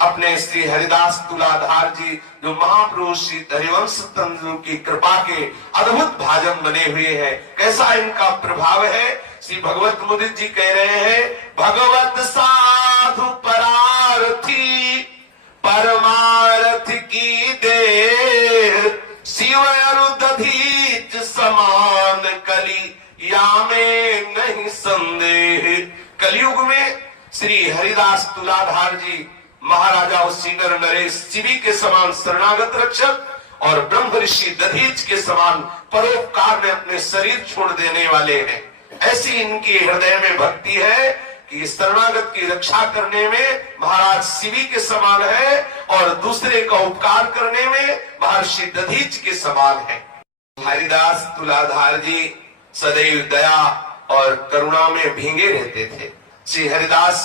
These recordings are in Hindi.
अपने श्री हरिदास तुलाधार जी जो महाप्रभु श्री हरिवंश तंत्र की कृपा के अद्भुत भाजन बने हुए हैं, कैसा इनका प्रभाव है। श्री भगवत मुदित जी कह रहे हैं, भगवत साधु परारथी परमारथ की देह शिव अरुदधीच समान कली या में नहीं संदेह। कलयुग में श्री हरिदास तुलाधार जी महाराजा उसीगर नरेश शिवी के समान शरणागत रक्षक और ब्रह्म ऋषि दधीच के समान परोपकार में अपने शरीर छोड़ देने वाले हैं। ऐसी इनकी हृदय में भक्ति है कि शरणागत की रक्षा करने में महाराज शिवी के समान है और दूसरे का उपकार करने में महर्षि दधीच के समान है। हरिदास तुलाधार जी सदैव दया और करुणा में भींगे रहते थे। श्री हरिदास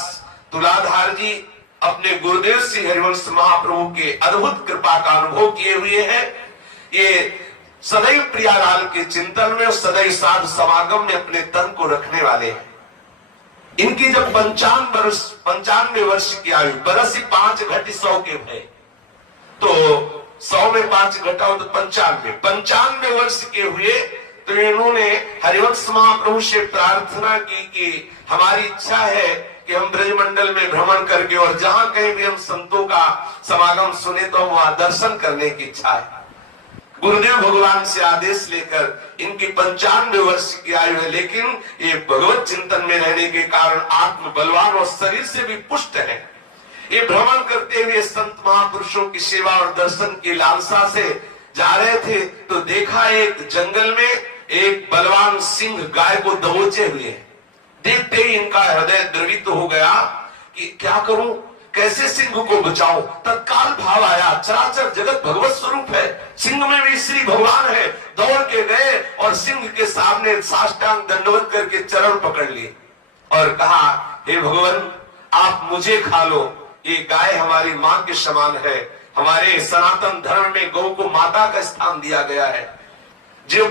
तुलाधार जी अपने गुरुदेव श्री हरिवंश महाप्रभु के अद्भुत कृपा का अनुभव किए हुए हैं। ये सदैव प्रियालाल के चिंतन में और सदैव साधु समागम में अपने तन को रखने वाले हैं। इनकी जब 95 वर्ष की आयु, बरस 5 घट 100 के भय, तो 100 में 5 घटा तो 95 वर्ष के हुए तो इन्होंने हरिवंश महाप्रभु से प्रार्थना की कि हमारी इच्छा है कि हम ब्रजमंडल में भ्रमण करके और जहां कहीं भी हम संतों का समागम सुने तो वहां दर्शन करने की इच्छा है। गुरुदेव भगवान से आदेश लेकर इनकी 95 वर्ष की आयु है, लेकिन ये भगवत चिंतन में रहने के कारण आत्म बलवान और शरीर से भी पुष्ट है। ये भ्रमण करते हुए संत महापुरुषों की सेवा और दर्शन की लालसा से जा रहे थे तो देखा एक जंगल में एक बलवान सिंह गाय को दबोचे हुए है। देखते ही इनका हृदय द्रवित हो गया कि क्या करूं, कैसे सिंह को बचाऊं। तत्काल भाव आया, चराचर जगत भगवत स्वरूप है, सिंह में भी श्री भगवान है। दौड़ के गए और सिंह के सामने साष्टांग दंडवत करके चरण पकड़ लिए और कहा, हे भगवान आप मुझे खा लो, ये गाय हमारी मां के समान है। हमारे सनातन धर्म में गौ को माता का स्थान दिया गया है। जो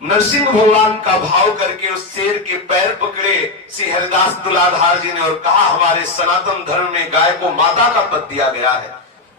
नरसिंह भगवान का भाव करके उस शेर के पैर पकड़े श्री हरिदास तुलाधार जी ने और कहा, हमारे सनातन धर्म में गाय को माता का पद दिया गया है।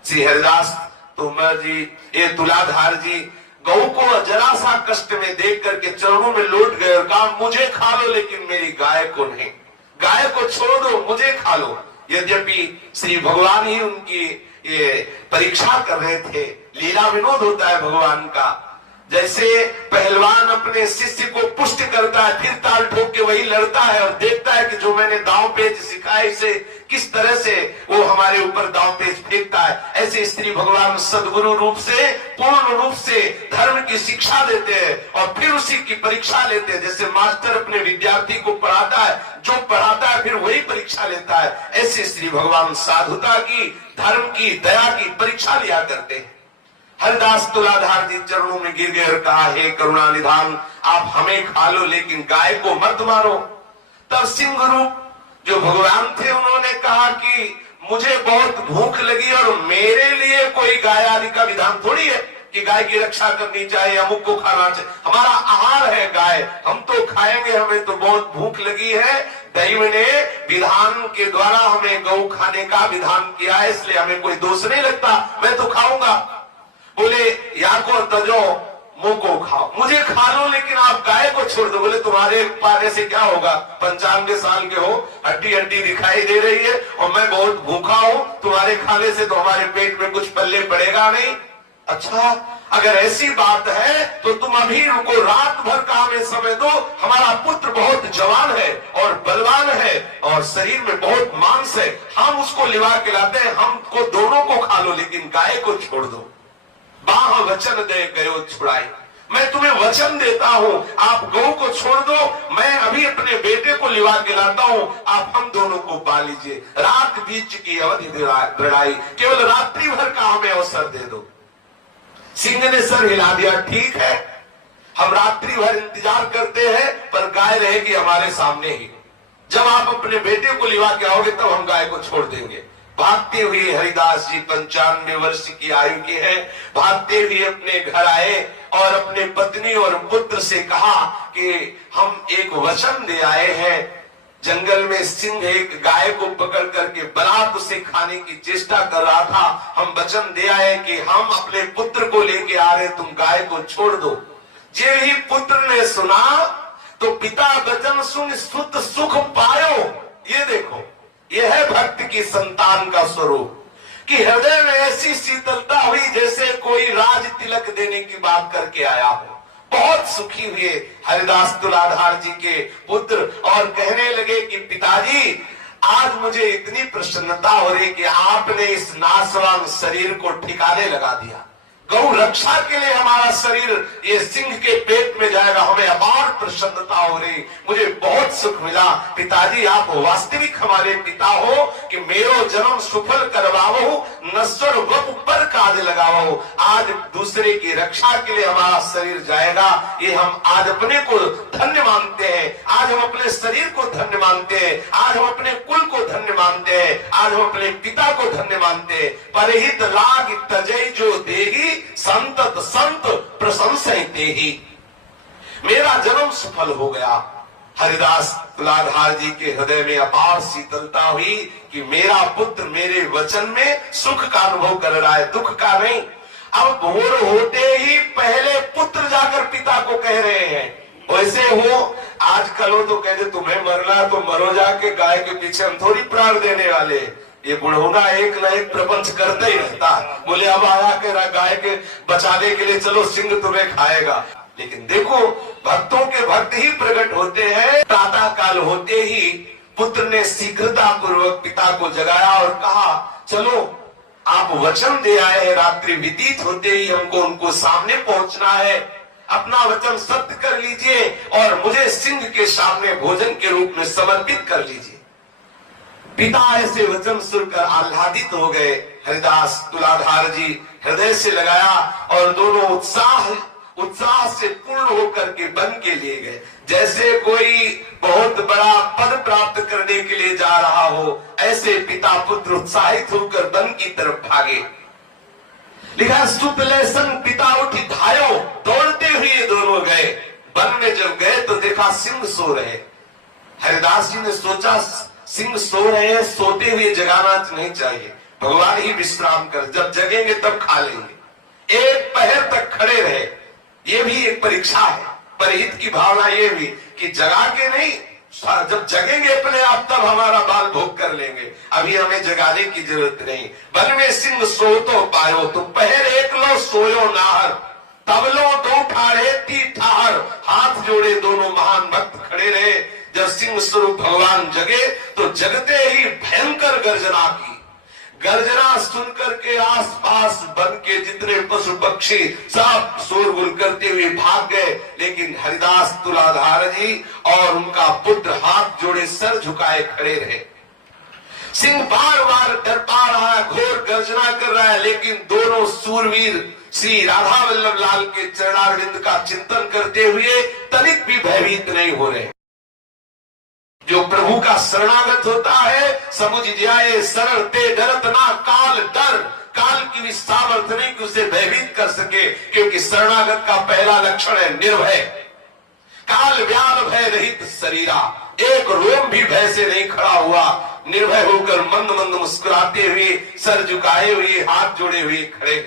श्री हरिदास तोमर जी, ये तुलाधार जी गौ को जरा सा कष्ट में देख करके चरणों में लौट गए और कहा, मुझे खा लो लेकिन मेरी गाय को नहीं, गाय को छोड़ दो, मुझे खा लो। यद्यपि श्री भगवान ही उनकी ये परीक्षा कर रहे थे। लीला विनोद होता है भगवान का। जैसे पहलवान अपने शिष्य को पुष्ट करता है, फिर ताल ठोक के वही लड़ता है और देखता है कि जो मैंने दांव पेच सिखाया इसे किस तरह से वो हमारे ऊपर दांव पेच फेंकता है। ऐसे स्त्री भगवान सदगुरु रूप से पूर्ण रूप से धर्म की शिक्षा देते हैं और फिर उसी की परीक्षा लेते हैं। जैसे मास्टर अपने विद्यार्थी को पढ़ाता है, जो पढ़ाता है फिर वही परीक्षा लेता है, ऐसे श्री भगवान साधुता की, धर्म की, दया की परीक्षा लिया करते हैं। हरिदास तुलाधार जी चरणों में गिर गए और कहा, हे करुणा निधान आप हमें खा लो लेकिन गाय को मत मारो। तब सिंह रूप जो भगवान थे उन्होंने कहा कि मुझे बहुत भूख लगी और मेरे लिए कोई गाय आदि का विधान थोड़ी है कि गाय की रक्षा करनी चाहिए, अमुक को खाना चाहिए। हमारा आहार है गाय, हम तो खाएंगे, हमें तो बहुत भूख लगी है। दैव ने विधान के द्वारा हमें गौ खाने का विधान किया है, इसलिए हमें कोई दोष नहीं लगता, मैं तो खाऊंगा। बोले या को तजो मुंह को खाओ, मुझे खा लो लेकिन आप गाय को छोड़ दो। बोले तुम्हारे पाने से क्या होगा, 95 साल के हो, हड्डी हड्डी दिखाई दे रही है और मैं बहुत भूखा हूं, तुम्हारे खाने से तो हमारे पेट में कुछ पल्ले पड़ेगा नहीं। अच्छा अगर ऐसी बात है तो तुम अभी रुको, रात भर का हमें समय दो, हमारा पुत्र बहुत जवान है और बलवान है और शरीर में बहुत मांस है, हम उसको लिवा के लाते हैं, हमको दोनों को खा लो लेकिन गाय को छोड़ दो। बाह वचन दे गयो छुड़ाई, मैं तुम्हें वचन देता हूं आप गौ को छोड़ दो, मैं अभी अपने बेटे को लिवा के लाता हूं, आप हम दोनों को पा लीजिए। रात बीच की अवधि दृढ़ाई, केवल रात्रि भर का हमें अवसर दे दो। सिंह ने सर हिला दिया, ठीक है हम रात्रि भर इंतजार करते हैं पर गाय रहेगी हमारे सामने ही, जब आप अपने बेटे को लिवा के आओगे तब हम गाय को छोड़ देंगे। भागते हुए हरिदास जी 95 वर्ष की आयु के हैं, भागते हुए अपने घर आए और अपने पत्नी और पुत्र से कहा कि हम एक वचन दे आए हैं जंगल में सिंह एक गाय को पकड़ करके बलात् उसे खाने की चेष्टा कर रहा था। हम वचन दे आए कि हम अपने पुत्र को लेके आ रहे, तुम गाय को छोड़ दो। जे ही पुत्र ने सुना तो पिता वचन सुन सुत सुख पायो। ये देखो, यह है भक्त की संतान का स्वरूप कि हृदय में ऐसी शीतलता हुई जैसे कोई राज तिलक देने की बात करके आया हो। बहुत सुखी हुए हरिदास तुलाधार जी के पुत्र और कहने लगे कि पिताजी, आज मुझे इतनी प्रसन्नता हो रही कि आपने इस नासवान शरीर को ठिकाने लगा दिया। गौ रक्षा के लिए हमारा शरीर ये सिंह के पेट में जाएगा, हमें अपार प्रसन्नता हो रही, मुझे बहुत सुख मिला। पिताजी, आप वास्तविक हमारे पिता हो कि मेरो जन्म सुफल करवाओ, नश्वर वप पर काज लगाओ। आज दूसरे की रक्षा के लिए हमारा शरीर जाएगा, ये हम आज अपने को धन्य मानते हैं, आज हम अपने शरीर को धन्य मानते हैं, आज हम अपने कुल को धन्य मानते हैं, आज हम अपने पिता को धन्य मानते हैं। परहित लाग तजय जो देगी, संतत संत प्रशंसते ही। मेरा जन्म सफल हो गया। हरिदास तुलाधार जी के हृदय में अपार शीतलता हुई कि मेरा पुत्र मेरे वचन में सुख का अनुभव कर रहा है, दुख का नहीं। अब भोर होते ही पहले पुत्र जाकर पिता को कह रहे हैं। वैसे हो आजकल हो तो कहते तुम्हें मरना तो मरो जाके, गाय के पीछे हम थोड़ी प्राण देने वाले। ये बुढ़ौना एक न एक प्रपंच करते ही रहता। बोले अब आया के गाय के बचाने के लिए चलो, सिंह तुम्हें खाएगा। लेकिन देखो, भक्तों के भक्त ही प्रकट होते हैं। प्रातः काल होते ही पुत्र ने शीघ्रता पूर्वक पिता को जगाया और कहा, चलो आप वचन दे आए हैं, रात्रि व्यतीत होते ही हमको उनको सामने पहुंचना है, अपना वचन सत्य कर लीजिए और मुझे सिंह के सामने भोजन के रूप में समर्पित कर लीजिए। पिता ऐसे वचन सुनकर आह्लादित हो गए। हरिदास तुलाधार जी हृदय से लगाया और दोनों उत्साह से पूर्ण होकर के वन के लिए गए। जैसे कोई बहुत बड़ा पद प्राप्त करने के लिए जा रहा हो, ऐसे पिता पुत्र उत्साहित होकर वन की तरफ भागे। लिखा, सुतलेसन पिता उठी धायो, दौड़ते हुए दोनों गए। वन में जब गए तो देखा सिंह सो रहे। हरिदास जी ने सोचा, सिंह सो रहे हैं, सोते हुए जगाना नहीं चाहिए, भगवान ही विश्राम कर, जब जगेंगे तब खा लेंगे। एक पहर तक खड़े रहे, ये भी एक परीक्षा है। परहित की भावना ये भी कि जगा के नहीं, जब जगेंगे अपने आप तब हमारा बाल भोग कर लेंगे, अभी हमें जगाने की जरूरत नहीं। वन में सिंह सो तो पायो, तो पहर एक लो सोयो नाहर, तब लो दो ठाड़े ती ठाहर। हाथ जोड़े दोनों महान भक्त खड़े रहे। जब सिंह स्वरूप भगवान जगे तो जगते ही भयंकर गर्जना की। गर्जना सुनकर के आसपास वन के जितने पशु पक्षी सब शोरगुल करते हुए भाग गए। लेकिन हरिदास तुलाधार जी और उनका पुत्र हाथ जोड़े सर झुकाए खड़े रहे। सिंह बार बार डरपा रहा है, घोर गर्जना कर रहा है, लेकिन दोनों सूरवीर श्री राधा वल्लभ लाल के चरणारविंद का चिंतन करते हुए तनिक भी भयभीत नहीं हो रहे। जो प्रभु का शरणागत होता है, समुझ जाए शरण ते डरत ना काल डर। काल की भी सामर्थ्य नहीं कि उसे भयभीत कर सके, क्योंकि शरणागत का पहला लक्षण है निर्भय। काल व्याल भय रहित शरीरा, एक रोम भी भय से नहीं खड़ा हुआ, निर्भय होकर मंद मंद मुस्कुराते हुए, सर झुकाए हुए, हाथ जोड़े हुए खड़े।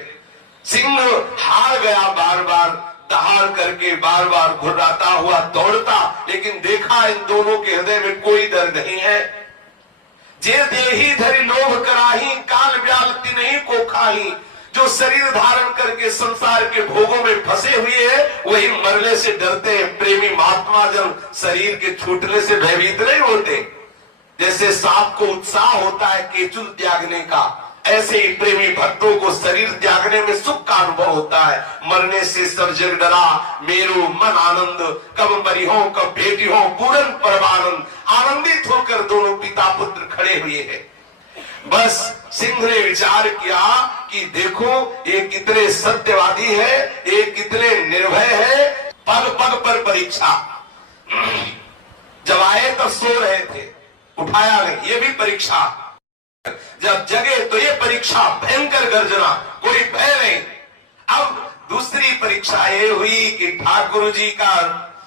सिंह हार गया, बार बार दहाड़ करके बार बार घुर्राता हुआ दौड़ता, लेकिन देखा इन दोनों के हृदय में कोई डर नहीं है। जे देही धरि लोभ कराही, काल व्याल तिन्ही को खाही। जो शरीर धारण करके संसार के भोगों में फंसे हुए हैं, वही मरने से डरते हैं। प्रेमी महात्मा जब शरीर के छूटने से भयभीत नहीं होते। जैसे सांप को उत्साह होता है केचुल त्यागने का, ऐसे ही प्रेमी भक्तों को शरीर त्यागने में सुख का अनुभव होता है। मरने से सब जग डरा, मेरो मन आनंद, कब मरी हो कब बेटी हो, पूर्ण परमानंद। आनंदित होकर दोनों पिता पुत्र खड़े हुए हैं। बस सिंह ने विचार किया कि देखो ये कितने सत्यवादी है, ये कितने निर्भय है। पग पग पर परीक्षा। जब आए तब सो रहे थे, उठाया नहीं, ये भी परीक्षा। जब जगे तो ये परीक्षा, भयंकर गर्जना, कोई भय नहीं। अब दूसरी परीक्षा ये हुई कि ठाकुर जी का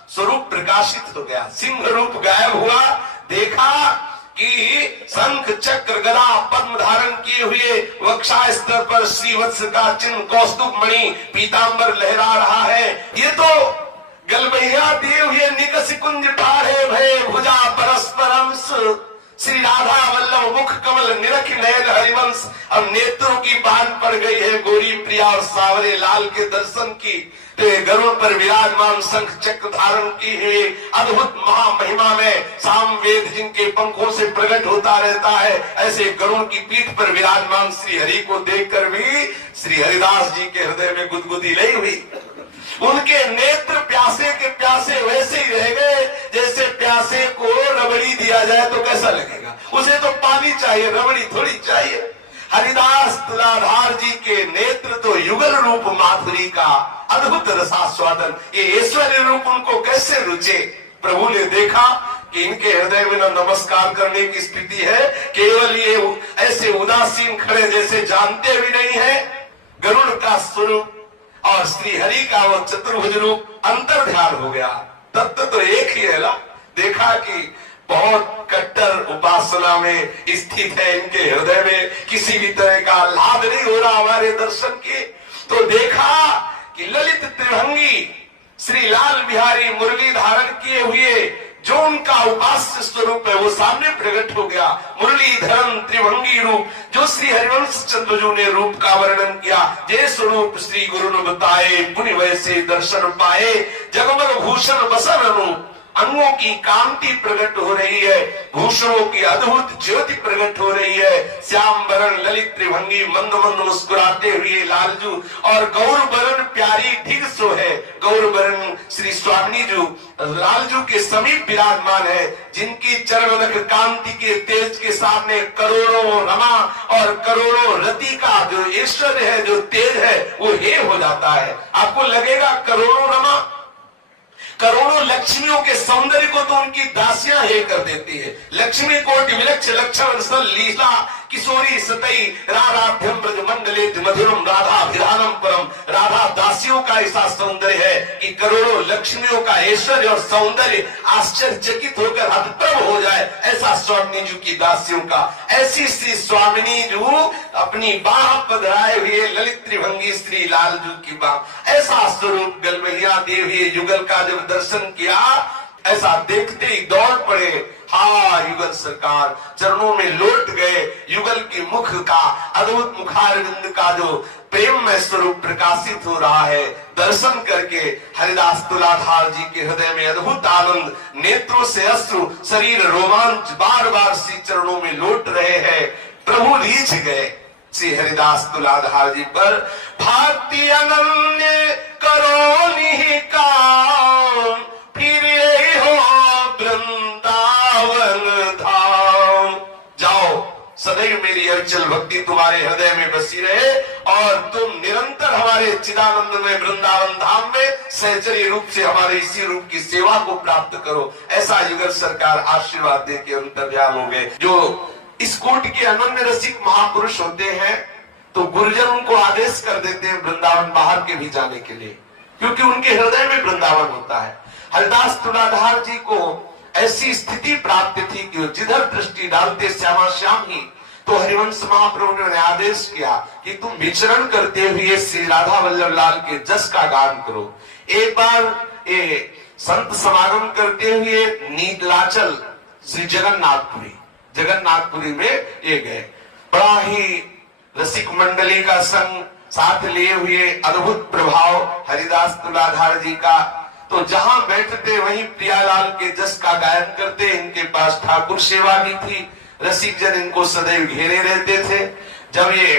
स्वरूप प्रकाशित हो गया, सिंह रूप गायब हुआ, देखा कि शंख चक्र गदा पद्म धारण किए हुए वक्षा स्तर पर श्रीवत्स का चिन्ह कौस्तुभ मणि पीतांबर लहरा रहा है। ये तो गलबैया दिए हुए निकस कुंज ठाढ़े भय भुजा परस्परंस श्री राधा वल्लभ मुख कमल निरख नयन हरिवंश। अब नेत्रों की बांध पड़ गई है गोरी प्रिया और सावरे लाल के दर्शन की। तो गरुड़ पर विराजमान शंख चक्र धारण की है अद्भुत महामहिमा में साम वेद जिनके पंखों से प्रकट होता रहता है, ऐसे गरुड़ की पीठ पर विराजमान श्री हरि को देखकर भी श्री हरिदास जी के हृदय में गुदगुदी नहीं हुई। उनके नेत्र प्यासे के प्यासे वैसे ही रह गए जैसे प्यासे को रबड़ी दिया जाए तो कैसा लगेगा। उसे तो पानी चाहिए, रबड़ी थोड़ी चाहिए। हरिदास तुलाधार जी के नेत्र तो युगल रूप माधुरी का अद्भुत रसास्वादन, ये ऐश्वर्य रूप उनको कैसे रुचे। प्रभु ने देखा कि इनके हृदय में न नमस्कार करने की स्थिति है, केवल ये ऐसे उदासीन खड़े जैसे जानते भी नहीं है गरुड़ का स्वरूप और श्री हरि का वो चतुर्भुज रूप। अंतर ध्यान हो गया, तत्व तो एक ही है ना। देखा कि बहुत कट्टर उपासना में स्थित है, इनके हृदय में किसी भी तरह का लाभ नहीं हो रहा हमारे दर्शन के। तो देखा कि ललित त्रिभंगी श्री लाल बिहारी मुरली धारण किए हुए जो उनका उपास्य स्वरूप है वो सामने प्रकट हो गया। मुरलीधरन त्रिभंगी रूप जो श्री हरिवंश चंद्रजू ने रूप का वर्णन किया। जय स्वरूप श्री गुरु ने बताए पुनि वैसे दर्शन पाए जगमग भूषण बसन अनु। अंगों की कांति प्रकट हो रही है, भूषणों की अद्भुत ज्योति प्रकट हो रही है। श्याम बरन ललित त्रिभंगी मंद मंद मुस्कुराते हुए लालजू और गौर बरन प्यारी ढिग सो है। गौर बरन श्री स्वामी जो लालजू के समीप विराजमान है, जिनकी चरण कांति के तेज के सामने करोड़ों रमा और करोड़ों रति का जो ऐश्वर्य है, जो तेज है, वो हे हो जाता है। आपको लगेगा करोड़ों रमा करोड़ों लक्ष्मियों के सौंदर्य को तो उनकी दासियां हे कर देती है। लक्ष्मी कोटि विलक्ष लक्षण लीला किशोरी सतई राधाभ्यम ब्रज मंडले मधुरम राधा विधानम परम। राधा दासियों का ऐसा सौंदर्य है कि करोड़ों लक्ष्मियों का ऐश्वर्य और सौंदर्य आश्चर्यचकित होकर हतप्रभ हो जाए, ऐसा स्वामिनी जी की दासियों का। ऐसी श्री स्वामिनी जी अपनी बाह पधराए हुए ललित त्रिभंगी श्री लालजू की बाह, ऐसा स्वरूप गलबैया देवी युगल का जब दर्शन किया, ऐसा देखते ही दौड़ पड़े। हाँ युगल सरकार चरणों में लौट गए। युगल की मुख का अद्भुत मुखारविंद का जो प्रेम में स्वरूप प्रकाशित हो रहा है, दर्शन करके हरिदास तुलाधार जी के हृदय में अद्भुत आनंद, नेत्रों से अश्रु, शरीर रोमांच बार बार श्री चरणों में लौट रहे हैं। प्रभु रीझ गए श्री हरिदास तुलाधार जी पर। भक्ति अनन्य करो निहिकाम फिर हो वृंदावन धाम। जाओ सदैव मेरी अचल भक्ति तुम्हारे हृदय में बसी रहे और तुम निरंतर हमारे चिदानंद में वृंदावन धाम में सहचरी रूप से हमारे इसी रूप की सेवा को प्राप्त करो। ऐसा युगल सरकार आशीर्वाद दे के अंतर्ध्यान हो गए। जो इस कोटि के अनन्य रसिक महापुरुष होते हैं तो गुरुजन उनको आदेश कर देते हैं वृंदावन बाहर के भी जाने के लिए, क्योंकि उनके हृदय में वृंदावन होता है। हरिदास तुलाधार जी को ऐसी स्थिति प्राप्त थी कि जिधर दृष्टि डालते श्यामा श्याम ही। तो हरिवंश महाप्रभु ने आदेश किया कि तुम विचरण करते हुए श्री राधा वल्लभ लाल के जस का गान करो। एक बार ये संत समागम करते हुए नीलाचल श्री जगन्नाथपुरी में ये गए। बड़ा ही रसिक मंडली का संग साथ लिए हुए, अद्भुत प्रभाव हरिदास तुलाधार जी का। तो जहां बैठते वहीं प्रियालाल के जस का गायन करते। इनके पास ठाकुर सेवा भी थी, रसिक जन इनको सदैव घेरे रहते थे। जब ये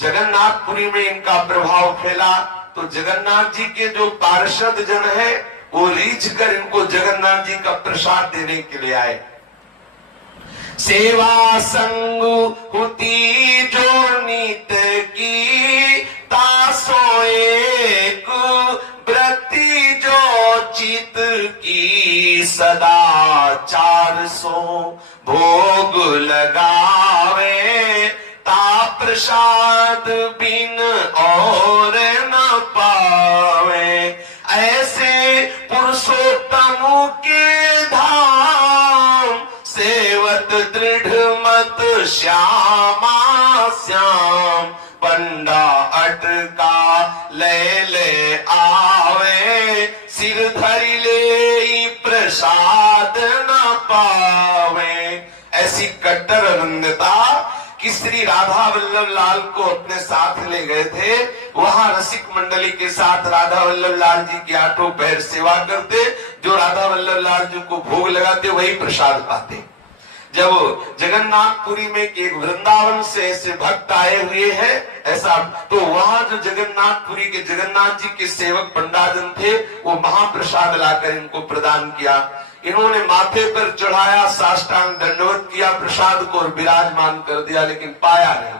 जगन्नाथपुरी में इनका प्रभाव फैला तो जगन्नाथ जी के जो पार्षद जन है वो रीझ कर इनको जगन्नाथ जी का प्रसाद देने के लिए आए। सेवा संग होती जो नीत की तासो एक व्रति जो चित की सदा 400 भोग लगावे ता प्रसाद बिन और न पावे। ऐसे पुरुषोत्तम के धाम से श्यामा श्याम पंडा अटका ले आवे, सिर धरि ले प्रसाद न पावे। ऐसी कट्टर अनन्यता कि श्री राधा वल्लभ लाल को अपने साथ ले गए थे। वहां रसिक मंडली के साथ राधा वल्लभ लाल जी की 8 पैर सेवा करते, जो राधा वल्लभ लाल जी को भोग लगाते वही प्रसाद पाते। जब जगन्नाथपुरी में एक वृंदावन से ऐसे भक्त आए हुए हैं ऐसा, तो वहां जो जगन्नाथपुरी के जगन्नाथ जी के सेवक पंडाजन थे वो महाप्रसाद लाकर इनको प्रदान किया। इन्होंने माथे पर चढ़ाया, साष्टांग दंडवत किया, प्रसाद को विराजमान कर दिया, लेकिन पाया नहीं।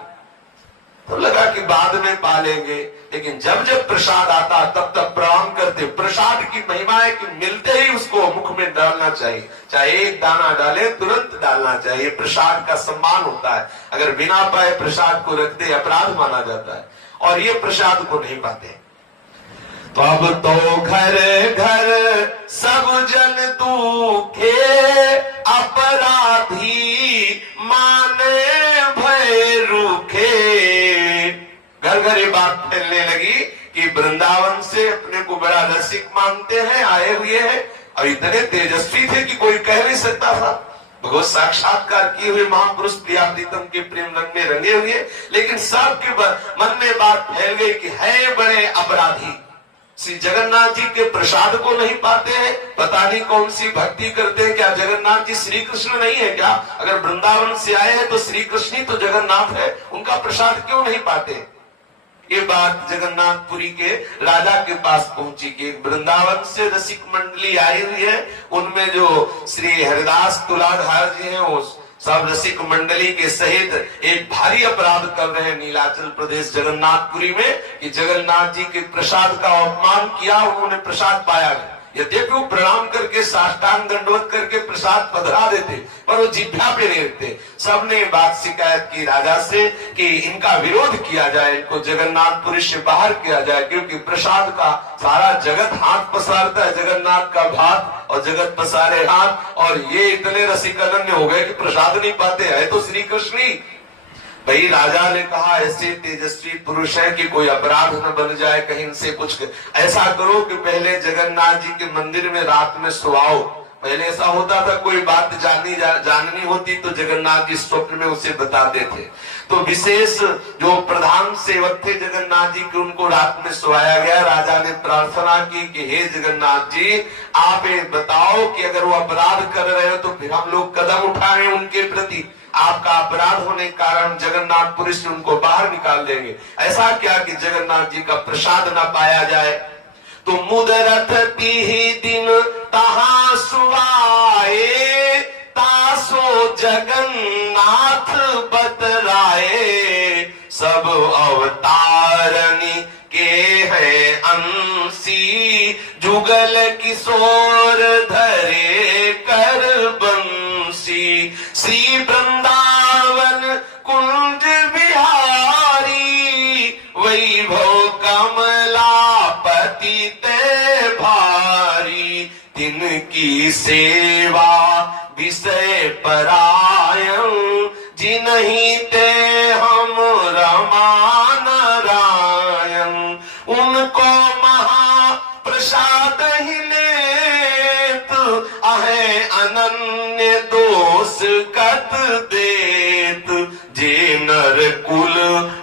तो लगा कि बाद में पा लेंगे, लेकिन जब जब प्रसाद आता तब तब प्रणाम करते। प्रसाद की महिमा है कि मिलते ही उसको मुख में डालना चाहिए, चाहे एक दाना डाले तुरंत डालना चाहिए। प्रसाद का सम्मान होता है, अगर बिना पाए प्रसाद को रख दे अपराध माना जाता है, और ये प्रसाद को नहीं पाते। तो अब तो घर घर सब जन दुखे, अपराधी माने भय रूखे। घर घर ये बात फैलने लगी कि वृंदावन से अपने को बड़ा रसिक मानते हैं, आए हुए हैं, और इतने तेजस्वी थे कि कोई कह नहीं सकता था। भगवत साक्षात्कार किए हुए महापुरुष प्रिया प्रीतम के प्रेम रंग में रंगे हुए, लेकिन सबके मन में बात फैल गई कि है बड़े अपराधी, श्री जगन्नाथ जी के प्रसाद को नहीं पाते हैं। पता नहीं कौन सी भक्ति करते हैं, क्या जगन्नाथ जी श्री कृष्ण नहीं है क्या? अगर वृंदावन से आए हैं तो श्री कृष्ण ही तो जगन्नाथ है, उनका प्रसाद क्यों नहीं पाते? ये बात जगन्नाथपुरी के राजा के पास पहुंची कि वृंदावन से रसिक मंडली आई हुई है, उनमें जो श्री हरिदास तुलाधार जी हैं वो सब रसिक मंडली के सहित एक भारी अपराध कर रहे हैं नीलाचल प्रदेश जगन्नाथपुरी में, कि जगन्नाथ जी के प्रसाद का अपमान किया, उन्होंने प्रसाद पाया नहीं। यद्यपि वो प्रणाम करके साष्टांग दंडवत करके प्रसाद पधरा देते, पर वो जिह्वा पे नहीं रखते। सबने बात शिकायत की राजा से कि इनका विरोध किया जाए, इनको जगन्नाथपुरी से बाहर किया जाए, क्योंकि प्रसाद का सारा जगत हाथ पसारता है, जगन्नाथ का भात और जगत पसारे हाथ, और ये इतने रसिक अनन्य हो गए कि प्रसाद नहीं पाते है तो श्री कृष्ण ही। भाई राजा ने कहा ऐसे तेजस्वी पुरुष है कि कोई अपराध न बन जाए, कहीं इनसे कुछ ऐसा करो कि पहले जगन्नाथ जी के मंदिर में रात में सुआओ। पहले ऐसा होता था, कोई बात जाननी होती तो जगन्नाथ जी स्वप्न में उसे बताते थे। तो विशेष जो प्रधान सेवक थे जगन्नाथ जी के, उनको रात में सुवाया गया। राजा ने प्रार्थना की कि हे जगन्नाथ जी, आप ये बताओ कि अगर वो अपराध कर रहे हो तो फिर हम लोग कदम उठाएं उनके प्रति। आपका अपराध होने के कारण जगन्नाथपुरी से उनको बाहर निकाल देंगे। ऐसा क्या कि जगन्नाथ जी का प्रसाद न पाया जाए। तो मुदरथ ही दिन तहा सुवाए, तासो जगन्नाथ बतराए। सब अवतारनी के है अंशी, जुगल किशोर धरे कर बंसी। श्री वृंदावन कुंज बिहारी, वैभव कमलापति ते भारी। तिनकी सेवा विषय परायण, जिन्हीं ते हम रमा नारायण। उनको महा प्रसाद ही लेत, अहे अनन्य दोष कत देत। जे नर कुल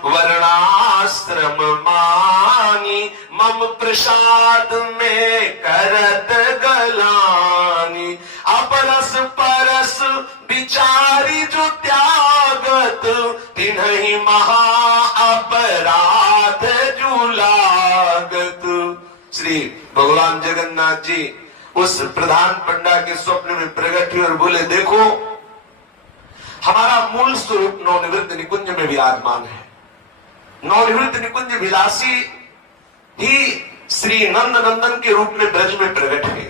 वर्णाश्रम मानी, मम प्रसाद में करत गलानी। अपरस परस विचारी जो त्यागत, तिन्हीं महा अपराध जुलागत। श्री भगवान जगन्नाथ जी उस प्रधान पंडा के स्वप्न में प्रकट हुए और बोले, देखो हमारा मूल स्वरूप नवनिवृत्त निकुंज में विराजमान है। नवनिवृत्त निकुंज विलासी ही श्री नंद नंदन के रूप में ब्रज में प्रकट हुए।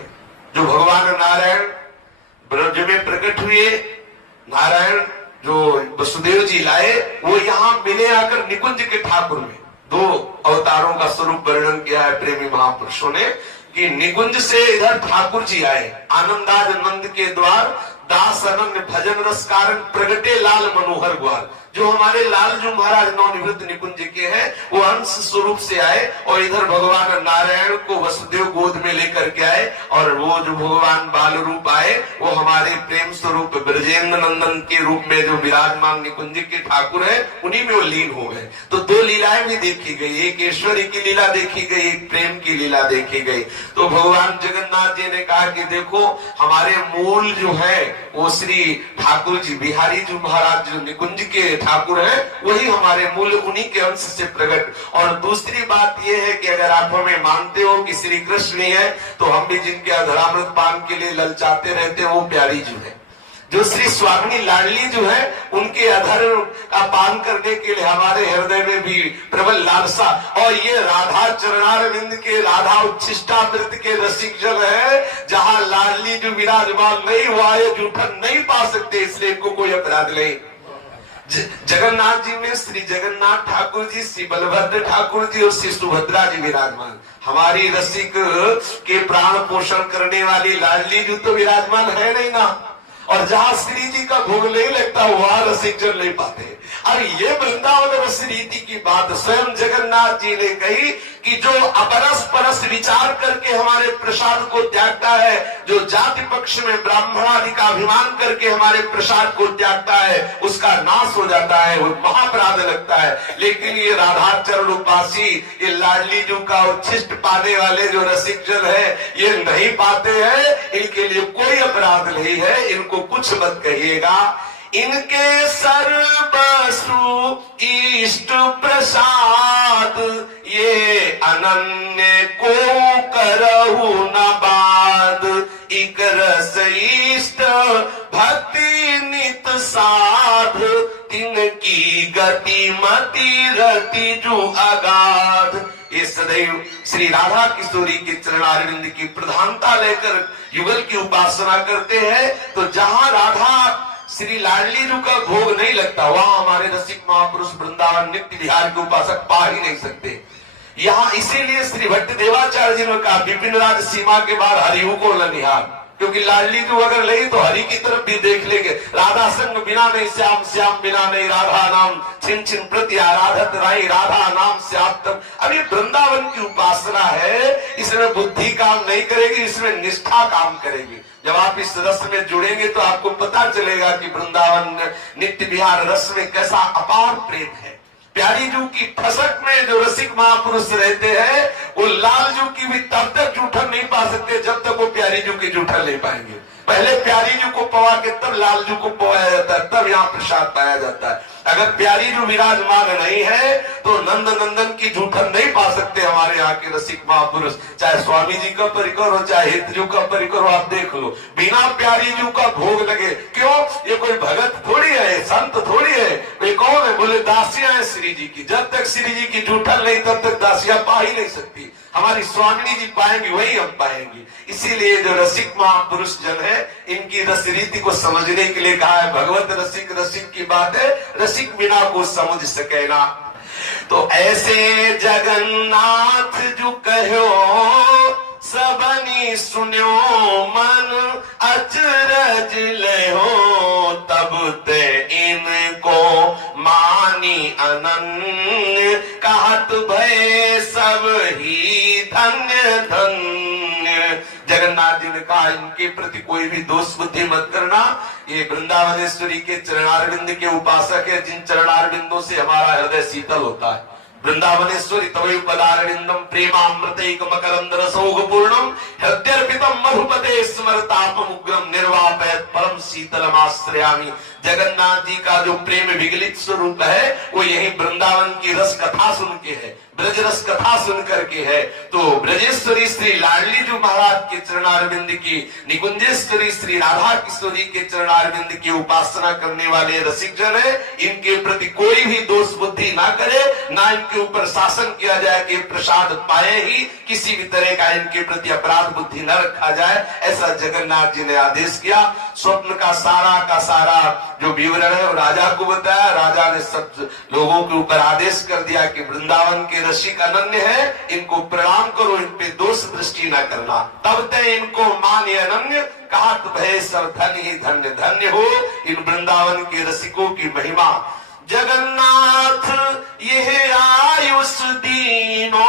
जो भगवान नारायण ब्रज में प्रकट हुए, नारायण जो वसुदेव जी लाए, वो यहाँ मिले आकर निकुंज के ठाकुर में। 2 अवतारों का स्वरूप वर्णन किया है प्रेमी महापुरुषों ने कि निकुंज से इधर ठाकुर जी आए, आनंदाज नंद के द्वार दास अनन्य भजन रस कारण प्रगटे लाल मनोहर ग्वाल। जो हमारे लालजू महाराज नवनिवृत्त निकुंज के हैं, वो अंश स्वरूप से आए और इधर भगवान नारायण को वसुदेव गोद में लेकर के आए, और वो जो भगवान बाल रूप आए वो हमारे प्रेम स्वरूप ब्रजेंद्र नंदन के रूप में जो विराजमान निकुंज के ठाकुर है, उन्हीं में वो लीन हो गए। तो दो लीलाएं भी देखी गई, एक ऐश्वर्य की लीला देखी गई, एक प्रेम की लीला देखी गई। तो भगवान जगन्नाथ जी ने कहा कि देखो हमारे मूल जो है वो श्री ठाकुर जी बिहारी जी महाराज जो निकुंज के ठाकुर है, वही हमारे मूल, उन्हीं के अंश से प्रकट। और दूसरी बात यह है कि अगर आप हमें मानते हो कि श्री कृष्ण ही है, तो हम भी जिनके अधरामृत पान के लिए ललचाते रहते हैं वो प्यारी जी है। जो श्री स्वामिनी लाडली जो है, उनके अधर का पान करने के लिए हमारे हृदय में भी प्रबल लालसा। और ये राधा चरणारविंद के राधा उच्छिष्टामृत के रसिक जन है, जहां लाडली जो विराजमान नहीं हुआ है, जूठन नहीं पा सकते, इसलिए इनको कोई अपराध नहीं। जगन्नाथ जी में श्री जगन्नाथ ठाकुर जी, श्री बलभद्र ठाकुर जी और श्री सुभद्रा जी विराजमान। हमारी रसिक के प्राण पोषण करने वाली लाडली जी तो विराजमान है नहीं ना, और जहां श्री जी का भोग नहीं लगता वहां रसिक जन नहीं पाते। अब ये वृंदावन रस रीति की बात स्वयं जगन्नाथ जी ने कही कि जो अपरस परस विचार करके हमारे प्रसाद को त्यागता है, जो जाति पक्ष में ब्राह्मणादि का अभिमान करके हमारे प्रसाद को त्यागता है, उसका नाश हो जाता है, वो महापराध लगता है। लेकिन ये राधा चरण उपासी, ये लाडली जी का उच्छिष्ट पाने वाले जो रसिक जन है, ये नहीं पाते हैं, इनके लिए कोई अपराध नहीं है, इनको कुछ मत कहिएगा। इनके सर्वसु इष्ट प्रसाद, ये अनन्य को करहु न बाद। इक रस इष्ट भक्ति नित साध, तिनकी गति मति रति जो अगाध। ये सदैव श्री राधा किशोरी के चरणारविंद की प्रधानता लेकर युगल की उपासना करते हैं। तो जहां राधा श्री लाडली जी का भोग नहीं लगता, वहां हमारे रसिक महापुरुष वृंदावन नित्य विहार के उपासक पा ही नहीं सकते। यहाँ इसीलिए श्री भट्ट देवाचार्य जी ने कहा विपिन राज सीमा के बाद हरिहु को न निहार, क्योंकि लाडली जी अगर लगी तो हरि की तरफ भी देख लेंगे। राधा संग बिना नहीं श्याम, श्याम बिना नहीं राधा नाम, छिन छिन प्रति आराधत राई, राधा नाम श्याम। अब ये वृंदावन की उपासना है, इसमें बुद्धि काम नहीं करेगी, इसमें निष्ठा काम करेगी। जब आप इस रस में जुड़ेंगे तो आपको पता चलेगा कि वृंदावन नित्य विहार रस में कैसा अपार प्रेम है। प्यारी जू की फसक में जो रसिक महापुरुष रहते हैं, वो लाल जू की भी तब तक जूठन नहीं पा सकते जब तक वो प्यारी जू की जूठन नहीं पाएंगे। पहले प्यारी जू को पवा के तब लाल जू को पवाया जाता है, तब यहाँ प्रसाद पाया जाता है। अगर प्यारी जू विराजमान नहीं है तो नंद नंदन की जूठन नहीं पा सकते हमारे यहाँ के रसिक महापुरुष। चाहे स्वामी जी का परिकर हो, चाहे हित जू का परिकर हो, आप देख लो, बिना प्यारी जू का भोग लगे। क्यों? ये कोई भगत थोड़ी है, संत थोड़ी है, वे कौन है? बोले दासियां हैं श्री जी की। जब तक श्री जी की जूठन नहीं तब तक दासियां पा ही नहीं सकती। हमारी स्वामिनी जी पाएंगी, वही हम पाएंगे। इसीलिए जो रसिक महापुरुष जन है, इनकी रस रीति को समझने के लिए कहा है भगवत रसिक, रसिक की बात है, रसिक बिना को समझ सके ना। तो ऐसे जगन्नाथ जो कहो सबनी सुन्यो मन अचरज ले हो, तब ते इनको मानी अनन्य कहत भय सब ही धन्य धन्य। जगन्नाथ जी ने कहा इनके प्रति कोई भी दोष बुद्धि मत करना। ये वृंदावनेश्वरी के चरणारविंद के उपासक है, जिन चरणारविंदों से हमारा हृदय शीतल होता है। वृंदावनेश्वरी तवै पदारविंदम प्रेमामृतैक मकरंद रसौघ पूर्णम, हृदयर्पितम मधुपते स्मरतापम उग्रम निर्वापयत परम शीतलमाश्रयामि। जगन्नाथ जी का जो प्रेम विगलित स्वरूप है, वो यही वृंदावन की रस कथा सुन के है, ब्रज रस कथा सुन करके है। तो ब्रजेश्वरी श्री लाडली जी महाराज के चरणारविंद की, निकुंजेश्वरी श्री राधा किशोरी के चरणारविंद की उपासना करने वाले रसिक जन है, इनके प्रति कोई भी दोष बुद्धि ना करे, ना इनके ऊपर शासन किया जाए कि प्रसाद पाए ही, किसी भी तरह का इनके प्रति अपराध बुद्धि न रखा जाए, ऐसा जगन्नाथ जी ने आदेश किया। स्वप्न का सारा जो विवरण है वो राजा को बताया। राजा ने सब लोगों के ऊपर आदेश कर दिया कि वृंदावन के रसिक अनन्य है, इनको प्रणाम करो, इन पे दोष दृष्टि न करना। तब तक इनको माने अनन्य, कहा तो भय सब धन ही धन्य धन्य हो इन वृंदावन के रसिकों की महिमा। जगन्नाथ यह आयुष दीनो,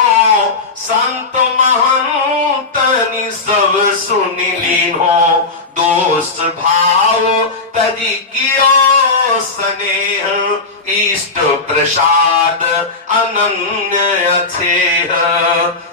संत महंतनि सब सुनि लीनो, दोष भाव तजी कियो स्नेह, इष्ट प्रसाद अनन्य छेह।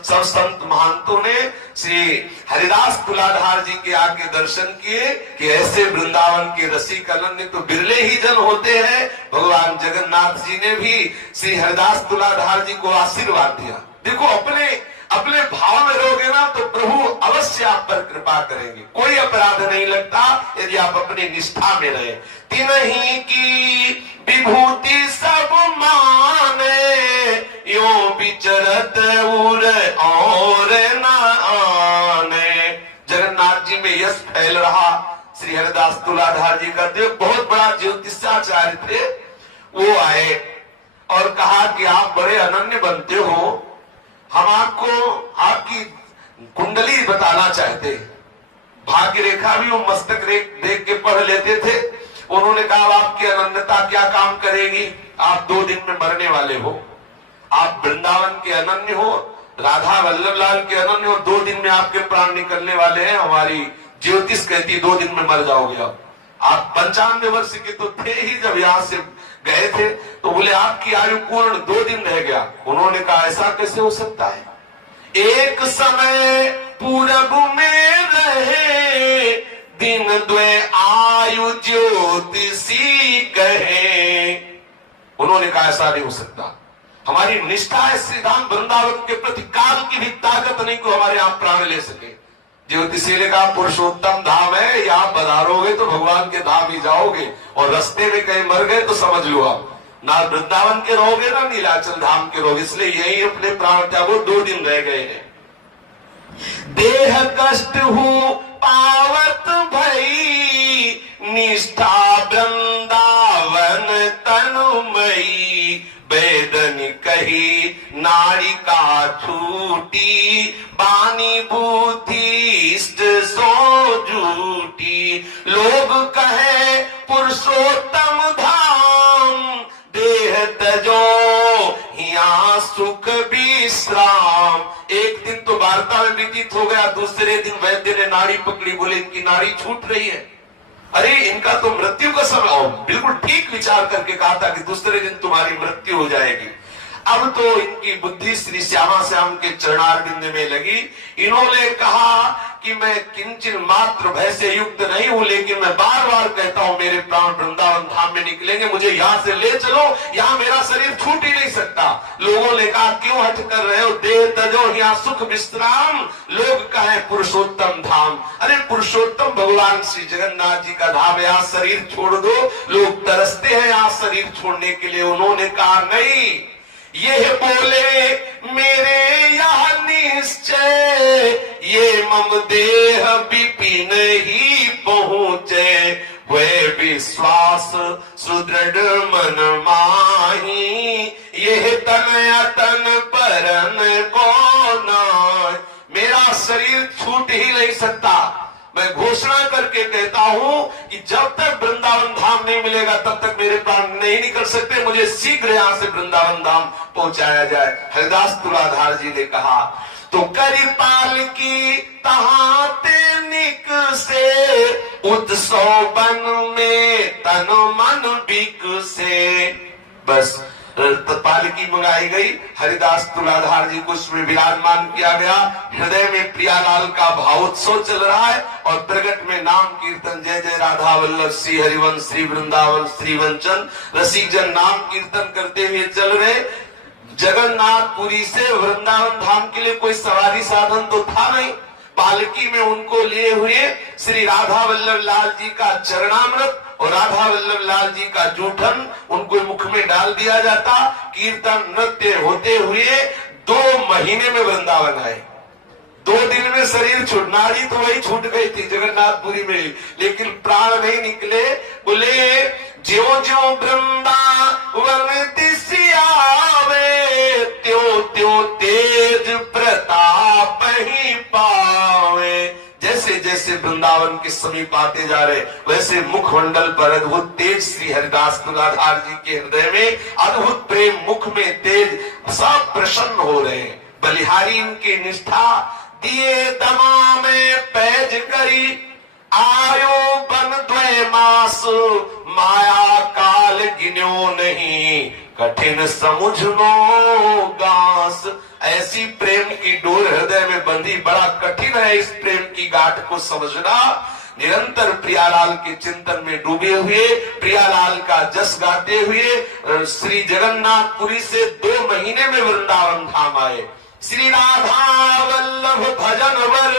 सब संत महंतों ने श्री हरिदास तुलाधार जी के आके दर्शन किए कि ऐसे वृंदावन के रसिक अनन्य तो बिरले ही जन होते हैं। भगवान जगन्नाथ जी ने भी श्री हरिदास तुलाधार जी को आशीर्वाद दिया। देखो अपने भाव में रहोगे ना तो प्रभु अवश्य आप पर कृपा करेंगे। कोई अपराध नहीं लगता यदि आप अपनी निष्ठा में रहे। तिन्हीं की विभूति सब माने, यो विचरत उर और न आने। जगन्नाथ जी में यश फैल रहा। श्री हरिदास तुलाधार जी का देव बहुत बड़ा ज्योतिषाचार्य थे, वो आए और कहा कि आप बड़े अनन्य बनते हो, हम आपको आपकी कुंडली बताना चाहते। भाग्य रेखा भी वो मस्तक देख के पढ़ लेते थे। उन्होंने कहा आपकी अनन्यता क्या काम करेगी, आप 2 दिन में मरने वाले हो, आप वृंदावन के अनन्य हो, राधा वल्लभ लाल के अनन्य हो, 2 दिन में आपके प्राण निकलने वाले हैं। हमारी ज्योतिष कहती 2 दिन में मर जाओगे। आप 95 वर्ष के तो थे ही जब यहाँ से गए थे, तो बोले आपकी आयु पूर्ण 2 दिन रह गया। उन्होंने कहा ऐसा कैसे हो सकता है, एक समय पूरब में रहे, दिन द्वे आयु ज्योतिषी कहे। उन्होंने कहा ऐसा नहीं हो सकता, हमारी निष्ठा है श्रीधाम वृंदावन के प्रति, काल की भी ताकत नहीं को हमारे यहाँ प्राण ले सके। ज्योतिषी ने कहा पुरुषोत्तम धाम है, यहाँ पधारोगे तो भगवान के धाम ही जाओगे, और रास्ते में कहीं मर गए तो समझ लो आप ना वृंदावन के रहोगे ना नीलाचल धाम के रहोगे। इसलिए यही अपने प्राण त्यागो, 2 दिन रह गए हैं। देह कष्ट हूँ पावत भई, निष्ठा वृंदावन तनुमयी, वेदन कही नारिका छूटी, बानी बुद्धिष्ट सो झूठी। लोग कहे पुरुषोत्तम धाम, देह तजो हिया सुख विश्राम। एक दिन तो वार्ता में व्यतीत हो गया, दूसरे दिन वैद्य ने नाड़ी पकड़ी, बोले इनकी नाड़ी छूट रही है। अरे इनका तो मृत्यु का समय, बिल्कुल ठीक विचार करके कहा था कि दूसरे दिन तुम्हारी मृत्यु हो जाएगी। अब तो इनकी बुद्धि श्री श्यामा श्याम के चरणारविंद में लगी। इन्होंने कहा कि मैं किंचन मात्र भय से युक्त नहीं हूं, लेकिन मैं बार बार कहता हूं मेरे प्राण वृंदावन धाम में निकलेंगे, मुझे यहाँ से ले चलो, यहाँ मेरा शरीर छूट ही नहीं सकता। लोगों ने कहा क्यों हट कर रहे हो, देह तजो यहाँ सुख विश्राम। लोग कहे पुरुषोत्तम धाम, अरे पुरुषोत्तम भगवान श्री जगन्नाथ जी का धाम है, यहाँ शरीर छोड़ दो। लोग तरसते हैं यहाँ शरीर छोड़ने के लिए। उन्होंने कहा नहीं, ये बोले मेरे यह निश्चय, ये मम देह विपिन ही पहुँचे, वे विश्वास सुदृढ़ मन माही, ये तन अतन परन को नाय। मेरा शरीर छूट ही नहीं सकता। मैं घोषणा करके कहता हूं कि जब तक वृंदावन धाम नहीं मिलेगा तब तक मेरे प्राण नहीं निकल सकते, मुझे शीघ्र यहाँ से वृंदावन धाम पहुंचाया जाए। हरिदास तुलाधार जी ने कहा तो करिपाल की तहाते निक से, उत्सव बन में तन मन बिक से। बस पालकी मंगाई गई, हरिदास तुलाधार जी को उसमें विराजमान किया गया। हृदय में प्रियालाल का भावोत्सव चल रहा है और प्रगट में नाम कीर्तन, जय जय राधा वल्लभ श्री हरिवंश श्री वृंदावन श्री वंचन। रसिक जन नाम कीर्तन करते हुए चल रहे। जगन्नाथपुरी से वृंदावन धाम के लिए कोई सवारी साधन तो था नहीं। पालकी में उनको लिए हुए श्री राधा वल्लभ लाल जी का चरणामृत और राधा वल्लभ लाल जी का जूठन उनको मुख में डाल दिया जाता। कीर्तन नृत्य होते हुए 2 महीने में वृंदावन आए। 2 दिन में शरीर छूट, नाड़ी तो वही छूट गई थी जगन्नाथपुरी में, लेकिन प्राण नहीं निकले। बोले ज्यो ज्यो वृंदावन दिसि आवे, त्यों त्यों तेज प्रताप ही पावे। जैसे जैसे वृंदावन के समीप आते जा रहे, वैसे मुखमंडल पर अद्भुत तेज श्री हरिदास तुलाधार जी के हृदय में अद्भुत प्रेम, मुख में तेज, सब प्रसन्न हो रहे हैं। बलिहारी इनकी निष्ठा, दिए दमा में पैज करी, आयो बन 2 मास, माया काल गिन्यो नहीं, कठिन समुझनो गास। ऐसी प्रेम की डोर हृदय में बंधी, बड़ा कठिन है इस प्रेम की गांठ को समझना। निरंतर प्रियालाल के चिंतन में डूबे हुए, प्रियालाल का जस गाते हुए श्री जगन्नाथपुरी से 2 महीने में वृंदावन धाम आए। श्री राधा वल्लभ भजन वर,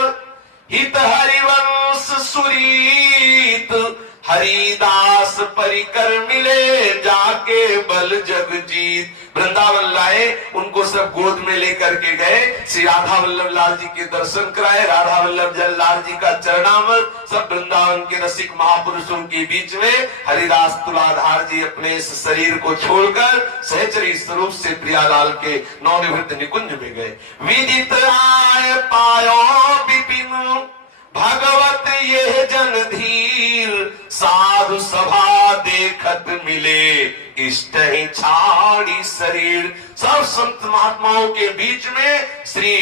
हित हरिवंश सुरीत, हरिदास परिकर मिले, जाके बल जग जीत। वृंदावन लाए, उनको सब गोद में लेकर के गए, श्री राधा वल्लभ लाल जी के दर्शन कराए, राधा वल्लभ लाल जी का चरणामृत, सब वृंदावन के रसिक महापुरुषों के बीच में हरिदास तुलाधार जी अपने इस शरीर को छोड़कर सहचरी स्वरूप से प्रियालाल के नवनिवृत्त निकुंज में गए। विदित आय पायो विपिन, भगवत ये जन धीर, साधु सभा देखत मिले, इष्ट ही छाड़ी शरीर। सब संत महात्माओं के बीच में श्री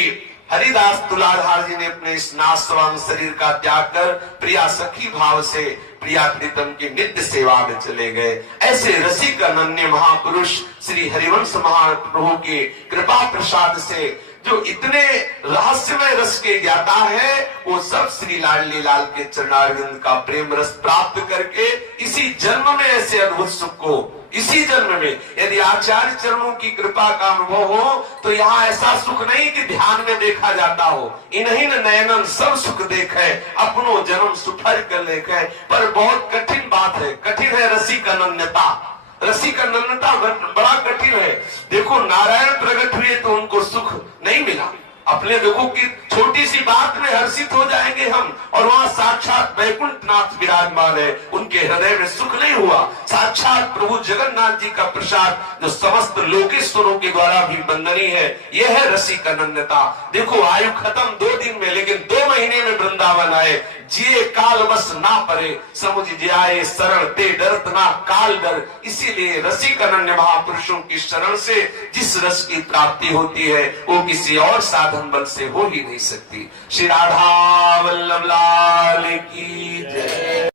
हरिदास तुलाधार जी ने अपने इस नाशवान शरीर का त्याग कर प्रिया सखी भाव से प्रिया प्रीतम की नित्य सेवा में चले गए। ऐसे रसिक अनन्य महापुरुष श्री हरिवंश महाप्रभु के कृपा प्रसाद से जो इतने रहस्यमय रस के ज्ञाता है, वो सब श्री लाडली लाल के चरणारविंद का प्रेम रस प्राप्त करके इसी जन्म में ऐसे अद्भुत सुख को, इसी जन्म में यदि आचार्य चरणों की कृपा का अनुभव हो तो यहाँ ऐसा सुख नहीं कि ध्यान में देखा जाता हो, इन्हीं नयनन सब सुख देखे, अपनो जन्म सुफल कर लेखे। पर बहुत कठिन बात है, कठिन है रसिक अनन्यता। रसिक अनन्यता बड़ा कठिन है। देखो नारायण प्रकट हुए तो उनको सुख नहीं मिला। अपने देखो कि छोटी सी बात में हर्षित हो जाएंगे हम, और वहां साक्षात वैकुंठनाथ विराजमान है, उनके हृदय में सुख नहीं हुआ। साक्षात प्रभु जगन्नाथ जी का प्रसाद जो समस्त लोकेश्वरों के द्वारा भी वंदनीय है, यह है रसिक अनन्यता। देखो आयु खत्म 2 दिन में, लेकिन 2 महीने में वृंदावन आए। जिए काल बस ना परे, समुझ जियाए शरण ते डरत ना काल डर। इसीलिए रसिक अनन्य महापुरुषों की शरण से जिस रस की प्राप्ति होती है, वो किसी और साधन बल से हो ही नहीं सकती। श्री राधा वल्लभ लाल की जय।